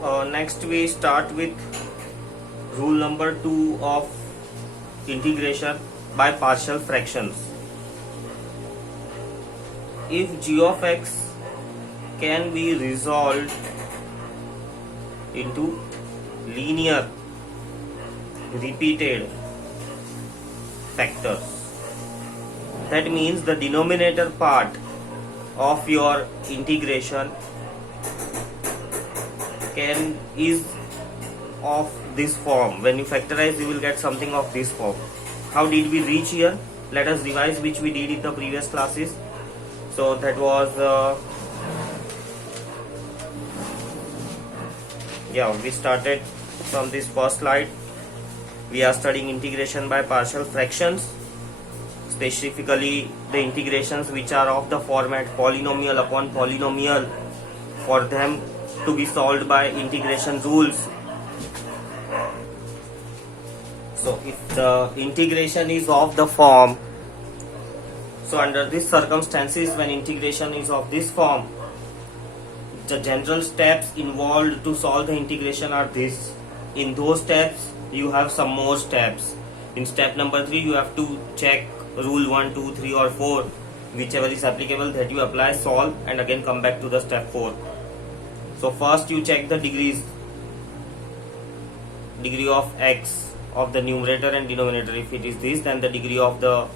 Next we start with rule number 2 of integration by partial fractions. If g of x can be resolved into linear repeated factors, that means the denominator part of your integration is of this form. When you factorize, you will get something of this form. How did we reach here? Let us revise which we did in the previous classes. So that was we started from this first slide. We are studying integration by partial fractions, specifically the integrations which are of the format polynomial upon polynomial, for them to be solved by integration rules. So if the integration is of the form, so under these circumstances, when integration is of this form, the general steps involved to solve the integration are this. In those steps you have some more steps. In step number 3 you have to check rule 1, 2, 3 or 4, whichever is applicable, that you apply, solve, and again come back to the step 4. So first you check the degree of x of the numerator and denominator. If it is this, then the degree of the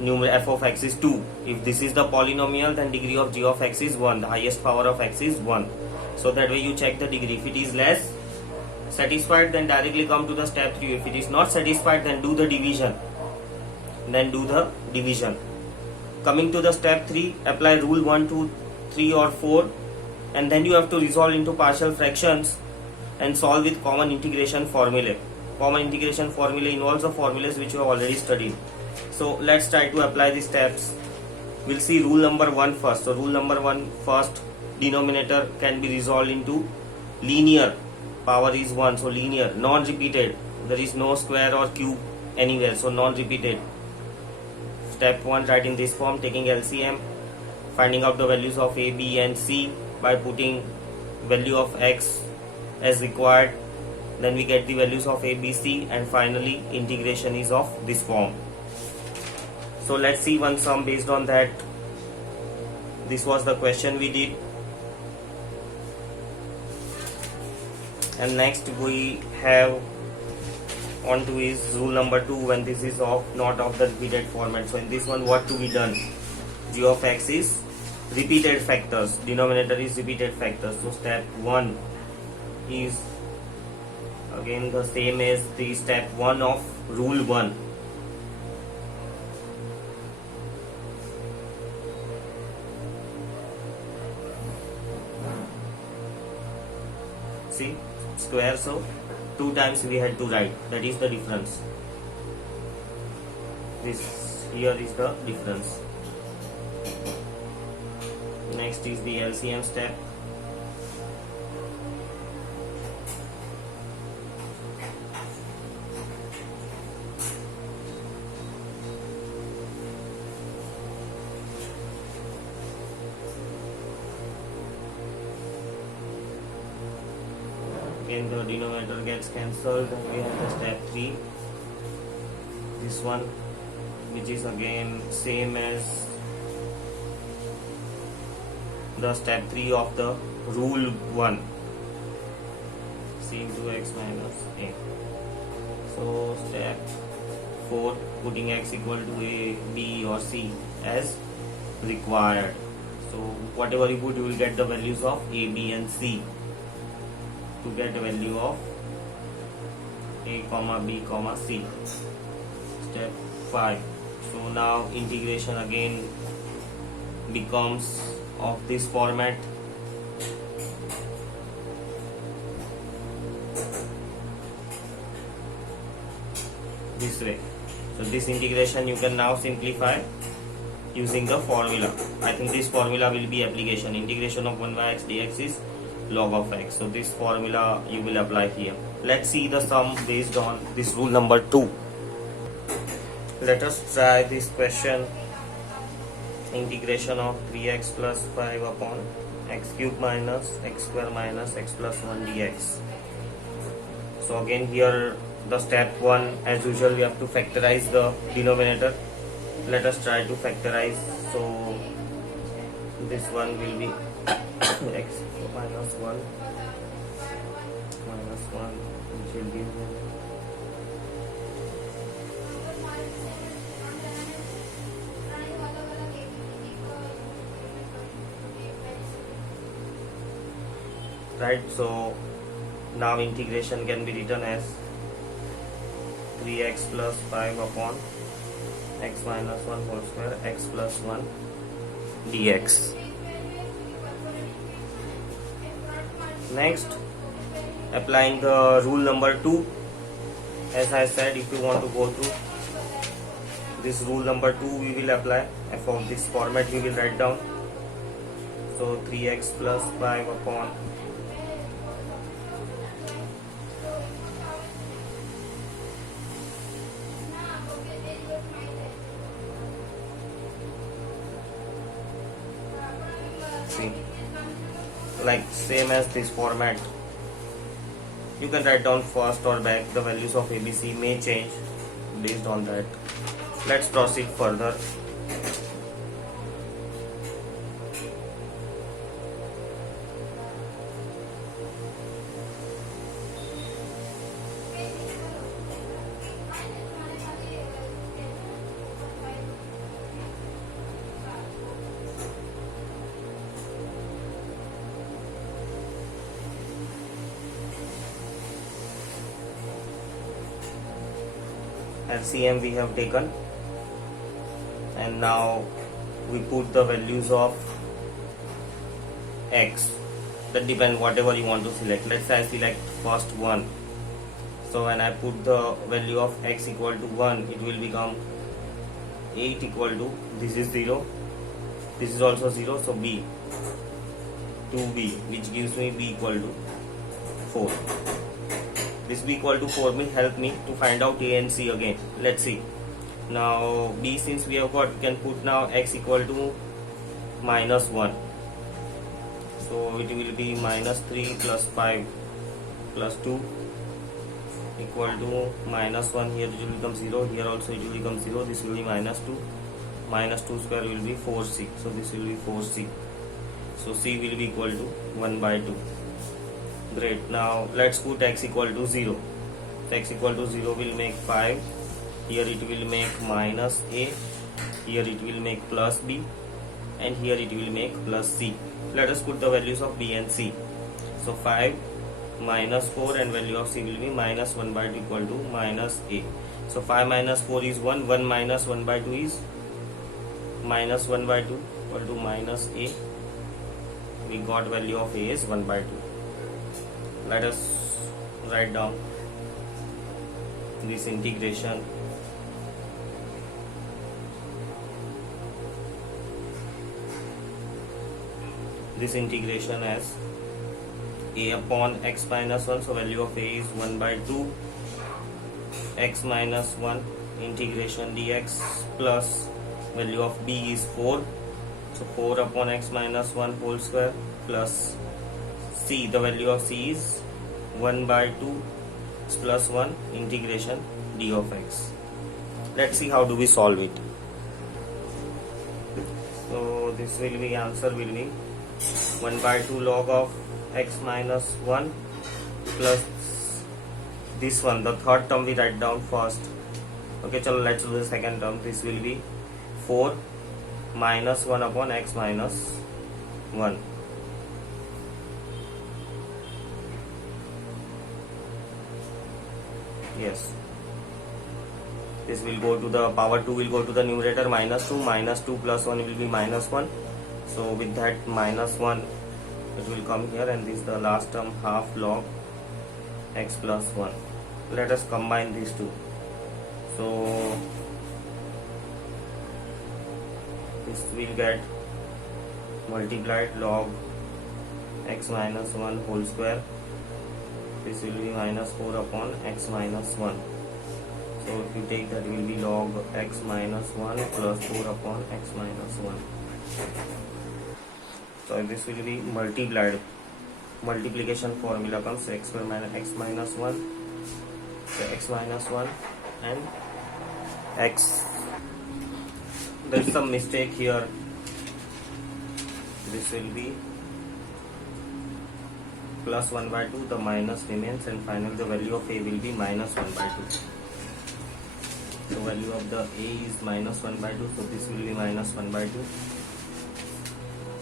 f of x is 2. If this is the polynomial, then degree of g of x is 1. The highest power of x is 1. So that way you check the degree. If it is less satisfied, then directly come to the step 3. If it is not satisfied, then do the division. Coming to the step 3, apply rule 1, 2, 3 or 4, and then you have to resolve into partial fractions and solve with common integration formulae. Common integration formula involves the formulas which you have already studied. So let's try to apply the steps. We'll see rule number 1 first. So rule number 1 first, denominator can be resolved into linear. Power is 1, so linear, non-repeated. There is no square or cube anywhere, so non-repeated. Step 1, write in this form, taking LCM, finding out the values of a, b and c by putting value of x as required. Then we get the values of a, b, c, and finally integration is of this form. So let's see one sum based on that. This was the question we did. And next we have on to is rule number 2, when this is not of the repeated format. So in this one, what to be done? G of x is repeated factors, denominator is repeated factors. So step 1 is again the same as the step 1 of rule 1. See, square, so 2 times we had to write, that is the difference. This here is the difference. Next is the LCM step. Again the denominator gets cancelled, and we have the step 3, this one, which is again same as the step 3 of the rule 1, c into x minus a. So step 4, putting x equal to a, b or c as required. So whatever you put, you will get the values of a, b and c. To get the value of a, b, c. Step 5. So now integration again becomes of this format. This way. So this integration you can now simplify using the formula. I think this formula will be application. Integration of 1 by x dx is log of x. So this formula you will apply here. Let's see the sum based on this rule number 2. Let us try this question. Integration of 3x plus 5 upon x cube minus x square minus x plus 1 dx. So again here the step 1, as usual we have to factorize the denominator. Let us try to factorize. So this one will be x minus 1 which will give right. So now integration can be written as 3x plus 5 upon x minus 1 whole square x plus 1 dx. Next, applying the rule number 2. As I said, if you want to go through this rule number 2, we will apply. For this format we will write down. So 3x plus 5 upon like same as this format. You can write down first or back. The values of ABC may change based on that. Let's proceed further. LCM we have taken, and now we put the values of x. That depends whatever you want to select. Let's say I select first 1. So when I put the value of x equal to 1, it will become 8 equal to, this is 0, this is also 0, so b, 2b, which gives me b equal to 4. This b equal to 4 will help me to find out a and c again. Let's see. Now b, since we have got, we can put now x equal to minus 1. So it will be minus 3 plus 5 plus 2 equal to minus 1. Here it will become 0. Here also it will become 0. This will be minus 2. Minus 2 square will be 4c. So this will be 4c. So c will be equal to 1 by 2. Great. Now let's put x equal to 0. So x equal to 0 will make 5. Here it will make minus a. Here it will make plus b. And here it will make plus c. Let us put the values of b and c. So 5 minus 4 and value of c will be minus 1 by 2 equal to minus a. So 5 minus 4 is 1. 1 minus 1 by 2 is minus 1 by 2 equal to minus a. We got value of a is 1 by 2. Let us write down this integration. This integration as a upon x minus 1. So value of a is 1 by 2 x minus 1 integration dx plus value of b is 4. So 4 upon x minus 1 whole square plus c, the value of c is 1 by 2 plus 1 integration d of x. Let's see how do we solve it. So this will be, answer will be 1 by 2 log of x minus 1 plus this one, the third term we write down first. Okay, chalo, let's do the second term. This will be 4 minus 1 upon x minus 1. Yes, this will go to the power 2 will go to the numerator, minus 2 plus 1 will be minus 1. So with that minus 1 it will come here, and this is the last term, half log x plus 1. Let us combine these two. So this will get multiplied log x minus 1 whole square. This will be minus 4 upon x minus 1. So if you take that, will be log x minus 1 plus 4 upon x minus 1. So this will be multiplied. Multiplication formula comes x square minus x minus 1. So x minus 1 and x. There's some mistake here. This will be plus 1 by 2. The minus remains, and finally the value of a will be minus 1 by 2. The value of the a is minus 1 by 2, so this will be minus 1 by 2.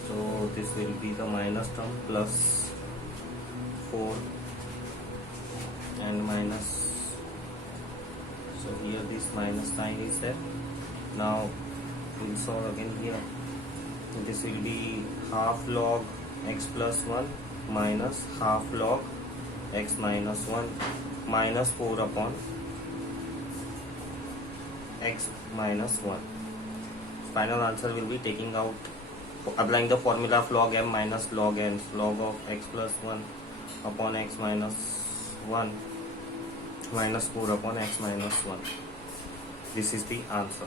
So this will be the minus term, plus 4 and minus. So here this minus sign is there. Now we'll solve again here. This will be half log x plus 1 minus half log x minus 1 minus 4 upon x minus 1. Final answer will be taking out, applying the formula of log m minus log n, log of x plus 1 upon x minus 1 minus 4 upon x minus 1. This is the answer.